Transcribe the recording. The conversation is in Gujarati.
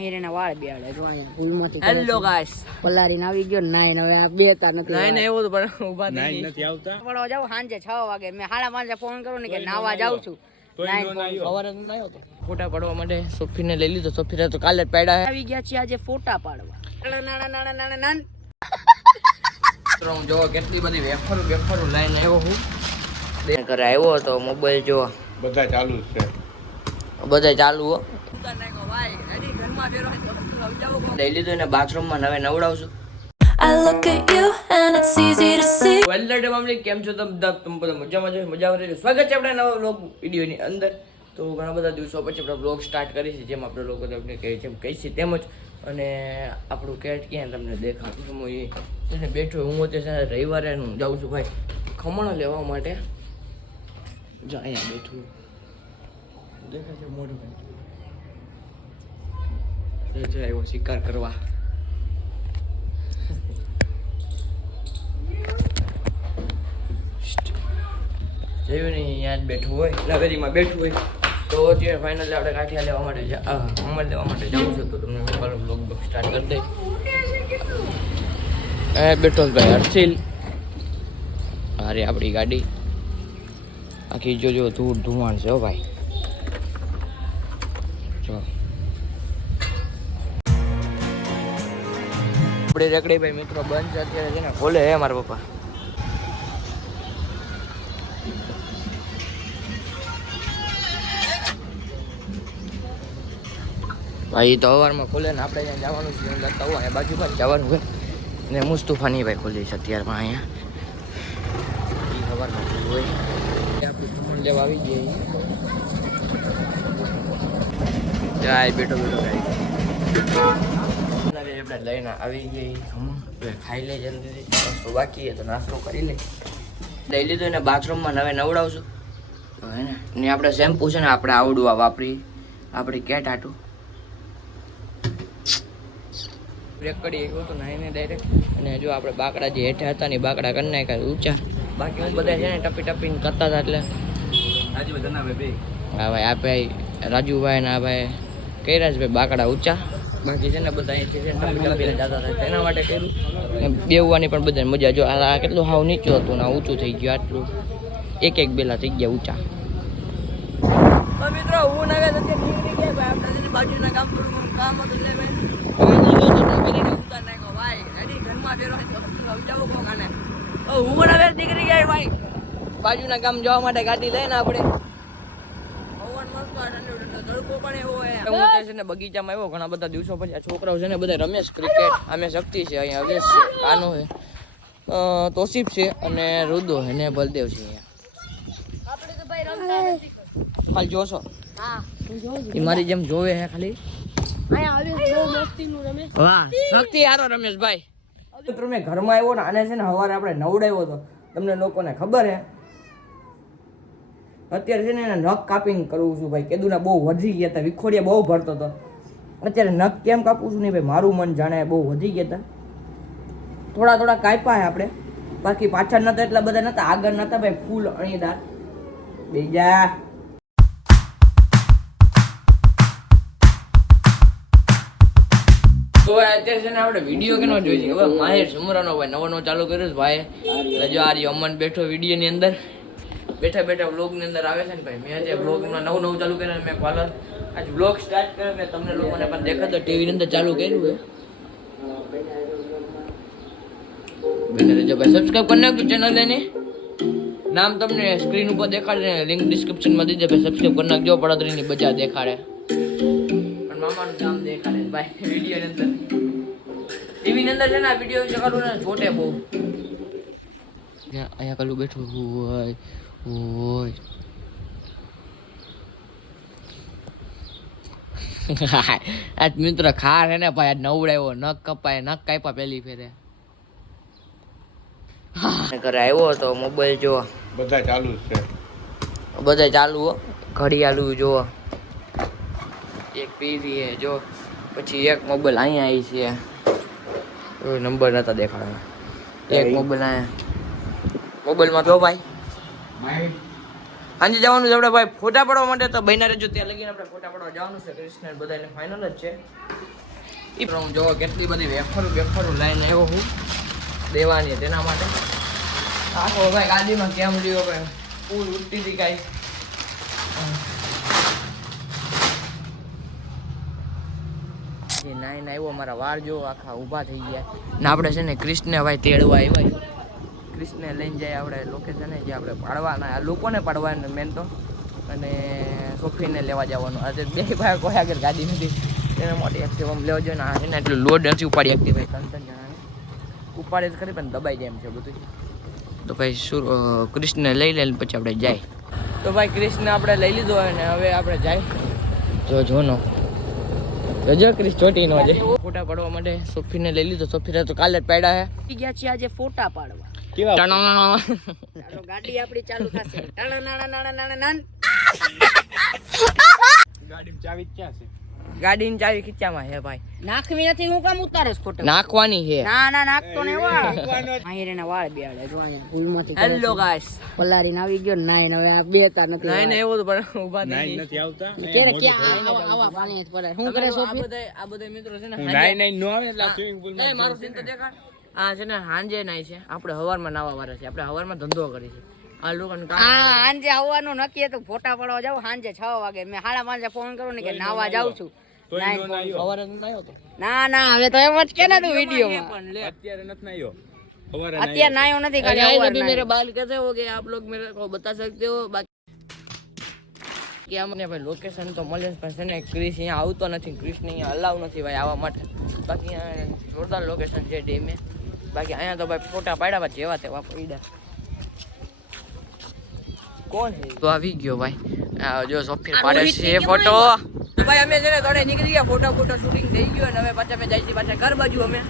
માહિર એના વાળ બેહાડે જો અહીંયા ભૂલમાંથી હેલો ગાઈસ પલારીને આવી ગયો ને હવે આ બેતા નથી નહીં નહીં તો પણ ઊભા થઈ નથી આવતા? પડવા જાવ સાંજે છ વાગે. મેં સાડા પાંચે ફોન કરું ને કે નાવા જાઉં છું. નાઈને phone કરું. સવારે તો આવ્યો તો. ફોટા પાડવા માટે સોફીને લઈ લીધો. સોફીને તો કાલે પેડા પાડ્યા આવી ગયા છે આજે ફોટા પાડવા. નાના નાના નાના નાના હું જોવો કેટલી બધી વેફરો વેફરો લઈને આવ્યો હું. બે ઘરે આવ્યો હતો મોબાઈલ જોવા. બધા ચાલુ છે. બધા ચાલુ હો. લઈ લીધું ને બાથરૂમમાં હવે નવડાવશું કેમ છો? તમે તમે બધા મજામાં છો? મજામાં રહેજો. સ્વાગત છે આપણે નવા વ્લોગ વિડીયોની અંદર. તો ઘણા બધા દિવસો પછી આપણે વ્લોગ સ્ટાર્ટ કરી છે જેમ આપણે લોકો તમને કહે છે એમ કહી છે તેમજ અને આપણું કેટ ક્યાં તમને દેખાતું હું એ એને બેઠો હું અત્યારે રવિવારે હું જાઉં છું ભાઈ. ખમણ લેવા માટે. જો અહીંયા બેઠું. દેખાય છે, મોઢું કઈ આવ્યો શિકાર કરવા. જોયું ને અહીંયા બેઠું હોય લાઇબ્રેરીમાં બેઠું હોય. તો અત્યારે ફાઇનલી આપણે કાઠિયા લેવા માટે અમર લેવા માટે જવું છે. તો તમને મોબાઈલ બ્લોગ સ્ટાર્ટ કરી દે એ બેઠો ભાઈ હર્ષિલ. અરે, આપણી ગાડી. આખી જોજો, ધૂળ, ધુમાણ છે હો ભાઈ. આપણે રકડી ભાઈ મિત્રો બંધ છે અત્યારે છે ને ખોલે હે મારા પપ્પા. ભાઈ તો અવારમાં ખોલે ને આપણે ત્યાં જવાનું છે લાગતા હોય બાજુ પણ જવાનું હોય ને મુસ્તુફાની ભાઈ ખોલી છે અત્યારમાં અહીંયા. ઈ સવારમાં હોય આપણું ખમણ લેવા આવી ગયા જાય, બેઠો બેઠો ગાડી આપણે લઈને આવી ગઈ. ખાઈ લે જલ્દી નાસ્તો બાકી તો નાસ્તો કરી લે લઈ લીધું એને બાથરૂમમાં નવે નવડાવશું. તો હે ને ને આપણે શેમ્પુ છે ને આપણે આવડવા વાપરી. આપણી કેટ આટું બ્રેક કરી ગયો તો નાઈને ડાયરેક્ટ અને જો આપણે બાકડા જે હેઠા હતા ને બાકડા કરી નાખ્યા ઊંચા. બાકી હું બધા છે ને ટપી ટપીને કરતા હતા એટલે. હા ભાઈ આ ભાઈ રાજુભાઈ ને આ ભાઈ રહ્યા છે ભાઈ બાકડા ઊંચા. બાકી છે ને બધા અહીંથી છે ને ટપી ટપીને જતા હતા તેના માટે કર્યું. ને બેવવાની પણ બધાને મજા જો આ કેટલું હાવ નીચું હતું ને આ ઊંચું થઈ ગયું આટલું. એક એક બેલા થઈ ગયા ઊંચા. મિત્રો હું નીકળી ગયા ભાઈ આપણા બાજુના ગામ થોડું કામ હતું એટલે ભાઈ. બાજુના ગામ જવા માટે ગાડી લઈને આપણે. હું તો છે ને બગીચામાં આવ્યો ઘણા બધા દિવસો પછી આ છોકરાઓ છે ને બધા રમેશ ક્રિકેટ અમે શક્તિ છે અહીંયા અવેશ છે આનો છે. તોસીફ છે અને રુદો છે ને બલદેવ છે અહીંયા. ખાલી જોશો? એ મારી જેમ જોવે છે ખાલી. વાહ શક્તિ હારો રમેશભાઈ મિત્રો મેં ઘરમાં આવ્યો ને આને છે ને સવારે આપણે નવડાવ્યો હતો તમને લોકોને ખબર હે અત્યારે છે ને એને નખ કાપીને કરવું છું ભાઈ. કેદુના બહુ વધી ગયા હતા વિખોડિયા બહુ ભરતો હતો અત્યારે નખ કેમ કાપું છું નહીં ભાઈ? મારું મન જાણે બહુ વધી ગયા હતા થોડા થોડા કાપ્યા હે આપણે. બાકી પાછળ નતા એટલા બધા નતા. આગળ નતા ભાઈ. ફૂલ અણીદાર. બીજા. તો અત્યારે છે ને આપણે વીડિયો કેનો જોઈએ? હવે માહિર સુમરાનો ભાઈ નવો નવો ચાલુ કર્યો છે ભાઈ. એટલે જો આ રહ્યો અમન બેઠો વિડીયોની અંદર. બેઠા બેઠા વ્લોગની અંદર આવે છે ને ભાઈ. મેં આજે વ્લોગમાં નવું નવું ચાલુ કર્યું મેં પાલર આજ વ્લોગ સ્ટાર્ટ કર્યો મેં તમને લોકોને પણ દેખાતો ટીવી ની અંદર ચાલુ કર્યું છે. સબસ્ક્રાઇબ કરી નાખજો ચેનલ એને નામ તમને સ્ક્રીન ઉપર દેખાડે લિંક ડિસ્ક્રિપ્શનમાં દીધે ભાઈ સબસ્ક્રાઇબ કરી નાખજો પડોદરીની બજાર દેખાડે. પણ મામાનું નામ દેખાડે ભાઈ વિડીયોની અંદર. ટીવીની અંદર છે ને વીડિયો વિશે ને છોટે બહુ. અહીંયા કલું બેઠું હોય હોય આજ મિત્ર ખાર હે ને ભાઈ આજ નવડાવ્યો નક કપાય નક કાપ્યા પેલી ફેરે. ઘરે આવ્યો હતો મોબાઈલ જો બધા ચાલુ છે. બધા ચાલુ હો. ઘડિયાળું જો એક પીધી હે જો. પછી એક મોબાઈલ અહીંયા આવી છે. નંબર નતા દેખાડવા એક મોબાઈલ અહીંયા. મોબાઈલમાં જો ભાઈ. સાંજે જવાનું છે આપણે ભાઈ ફોટા પાડવા માટે, તો બહેના રહેજો, ત્યાં લગીને આપણે ફોટા પાડવા જવાનું છે. કૃષ્ણ બધાને ફાઇનલ જ છે. એ પણ હું જોવો કેટલી બધી વેફરું વેફરું લઈને આવ્યો હું, દેવાની તેના માટે. આખો ભાઈ ગાડીમાં કેમ લીધો ભાઈ? ફૂલ ઉઠતી હતી કાંઈ. નાઈ આવ્યો, મારા વાળ જો આખા ઊભા થઈ ગયા. ને આપણે છે ને કૃષ્ણ ભાઈ તેડવા આવ્યા કૃષ્ણ લઈને જાય આપણે લોકેશને જે આપણે પાડવાના આ લોકોને પાડવાના મેન તો. અને સોફીને લેવા જવાનું. આજે બે ભાઈ કોઈ આગળ ગાડી નથી. તેને મોટી એક્ટિવ આમ લેવા જોઈએ ને એટલું લોડ નથી ઉપાડી એક્ટિવ ભાઈ. ત્રણ ત્રણ જણાને ઉપાડે જ ખરી પણ દબાઈ જાય એમ છે બધું. તો ભાઈ શું અ, કૃષ્ણ લઈ લે પછી આપણે જાય? તો ભાઈ કૃષ્ણ આપણે લઈ લીધો હોય ને હવે આપણે જાય. જો જોનો જોજો ક્રિસ ચોટી નો છે ફોટા પાડવા માટે સોફીને લઈ લીધો. સોફીને તો કાલે જ પાડ્યા થઈ ગયા છે આજે ફોટા પાડવા. હે ચાલો ગાડી આપણી ચાલુ થશે. ટાણા નાણા નાણા નાણા નાન. ગાડીની ચાવી ખીચામાં હે ભાઈ. નાખવી નથી હું કામ ઉતારે ખોટો. નાખવાની છે. ના ના નાખતો ને એવા. અહીં એને વાળ બેડે જો અહીંયા ભૂલમાંથી હેલો. ગાઈસ પલારીને આવી ગયો ને હવે આ બેતા નથી નહીં ને એવું તો પણ ઊભા થઈ નથી આવતા? ક્યાં કે આવા પાણી જ પડે શું કરે આ બધા આ બધા મિત્રો છે ને હાંજે- એ મારો સીન તો દેખાડ. આ છે ને હાંજે નાય છે. આપણે હવારમાં નાવા વાળા છે. આપણે હવારમાં ધંધો કરી છે સાંજે આવવાનું નક્કી હતું. ફોટા પડવા જાવ સાંજે છ વાગે. મેં હાડા પાંચે ફોન કરો ને કે નાવા જાઉં છું. ના ના હવે તો એમ જ કે ને તું વિડીયોમાં. અત્યારે નથી આવ્યો. અત્યારે નાયો નથી ખાલી મેરે બાલ કહેતે હો કે આપ લોગ મેરે કો બતા સકતે હો બાકી કે અમને ભાઈ લોકેશન તો મળે પણ છે ને ક્રિશ અહીંયા આવતો નથી ક્રિશ ને અહીંયા અલાવ નથી ભાઈ આવવા માટે. બાકી જોરદાર લોકેશન છે ડેમે બાકી અહીંયા તો ભાઈ ફોટા પાડ્યા જેવા તેવા પડ્યા. તો આવી ગયો ભાઈ. આ જો સોફી પાડે છે ફોટો ભાઈ અમે છે ને થોડે નીકળી ગયા ફોટો ફોટો શૂટિંગ થઈ ગયો અને હવે પાછા અમે જાય છે પાછા ઘર બાજુ અમે.